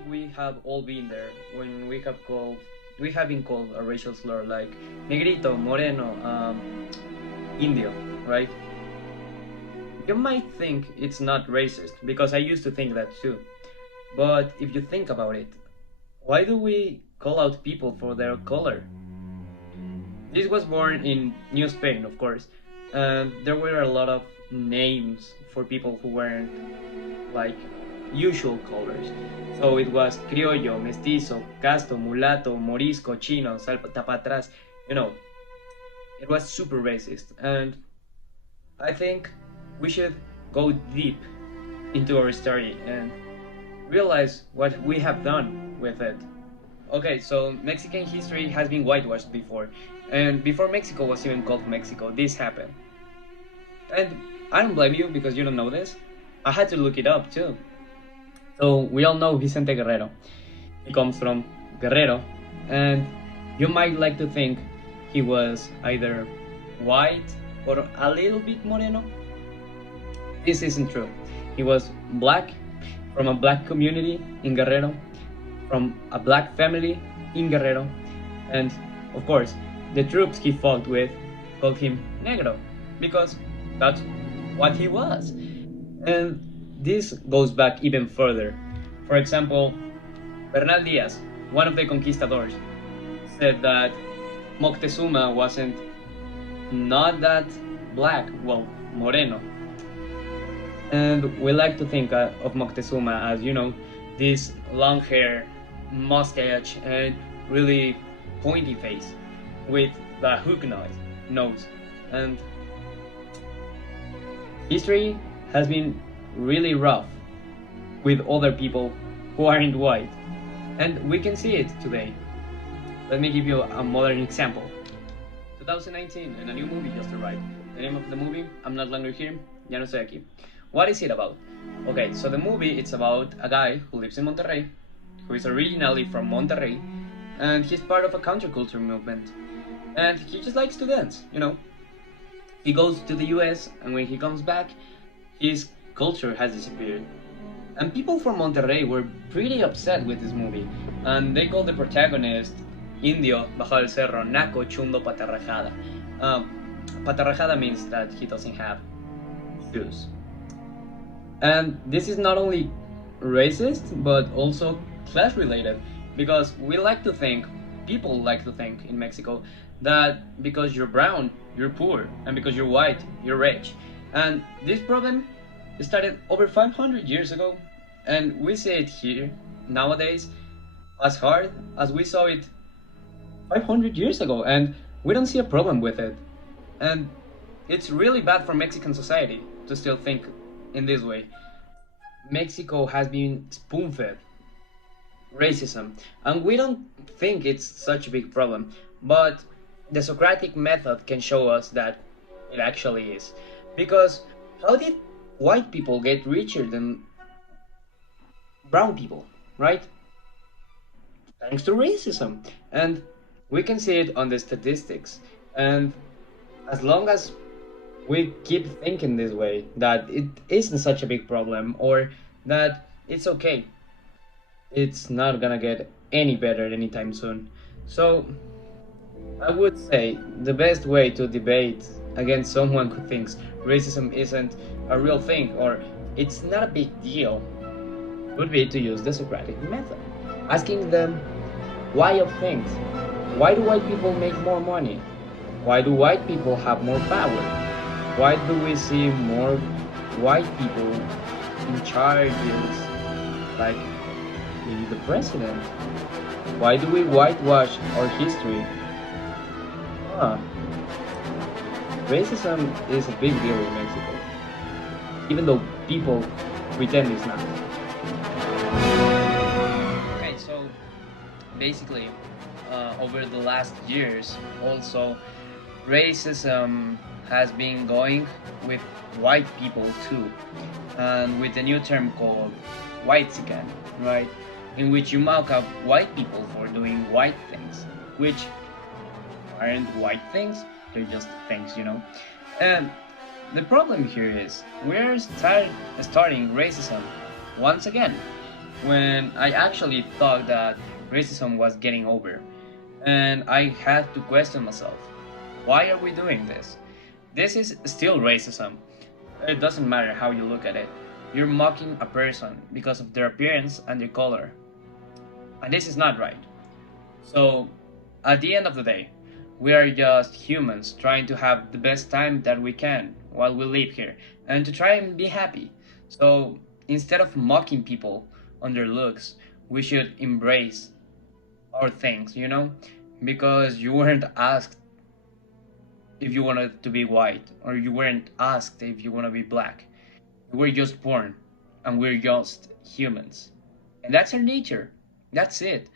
think we have all been there when we have been called a racial slur like negrito, moreno, indio, right? You might think it's not racist because I used to think that too. But if you think about it, why do we call out people for their color? This was born in New Spain, of course, and there were a lot of names for people who weren't like usual colors. So it was criollo, mestizo, casto, mulato, morisco, chino, tapatras. You know, it was super racist, and I think we should go deep into our story and realize what we have done with it. Okay, so Mexican history has been whitewashed before, and before Mexico was even called Mexico, this happened. And I don't blame you because you don't know this. I had to look it up too. So we all know Vicente Guerrero. He comes from Guerrero, and you might like to think he was either white or a little bit moreno. This isn't true. He was black, from a black community in Guerrero, from a black family in Guerrero, and of course, the troops he fought with called him Negro, because that's what he was. And this goes back even further. For example, Bernal Diaz, one of the conquistadors, said that Moctezuma wasn't not that black, well, moreno. And we like to think of Moctezuma as, you know, this long hair, mustache, and really pointy face with the hook nose. And history has been really rough with other people who aren't white. And we can see it today. Let me give you a modern example. 2019, and a new movie just arrived. The name of the movie, I'm not longer here, ya no estoy aquí. What is it about? Okay, so the movie, it's about a guy who lives in Monterrey, who is originally from Monterrey, and he's part of a counterculture movement. And he just likes to dance, you know. He goes to the US, and when he comes back, his culture has disappeared. And people from Monterrey were pretty upset with this movie, and they called the protagonist Indio, Bajo del Cerro, Naco, Chundo, Patarrajada. Patarrajada means that he doesn't have shoes. And this is not only racist, but also class related, because people like to think in Mexico that because you're brown, you're poor, and because you're white, you're rich. And this problem started over 500 years ago, and we see it here nowadays as hard as we saw it 500 years ago, and we don't see a problem with it. And it's really bad for Mexican society to still think in this way. Mexico has been spoon-fed racism, and we don't think it's such a big problem, but the Socratic method can show us that it actually is. Because how did white people get richer than brown people, right? Thanks to racism. And we can see it on the statistics. And as long as we keep thinking this way, that it isn't such a big problem, or that it's okay, it's not gonna get any better anytime soon. So I would say the best way to debate against someone who thinks racism isn't a real thing or it's not a big deal would be to use the Socratic method, asking them why of things. Why do white people make more money? Why do white people have more power? Why do we see more white people in charges, like maybe the president? Why do we whitewash our history? Huh. Racism is a big deal in Mexico, even though people pretend it's not. Okay, so basically, over the last years, also, racism has been going with white people too, and with a new term called whitezican, right? In which you mock up white people for doing white things, which aren't white things, they're just things, you know? And the problem here is we're starting racism once again. when I actually thought that racism was getting over. And I had to question myself, why are we doing this? This is still racism. It doesn't matter how you look at it. You're mocking a person because of their appearance and their color. And this is not right. So, at the end of the day, we are just humans trying to have the best time that we can while we live here and to try and be happy. So, instead of mocking people on their looks, we should embrace our things, you know? Because you weren't asked if you wanted to be white, or you weren't asked if you want to be black. We're just born, and we're just humans. And that's our nature. That's it.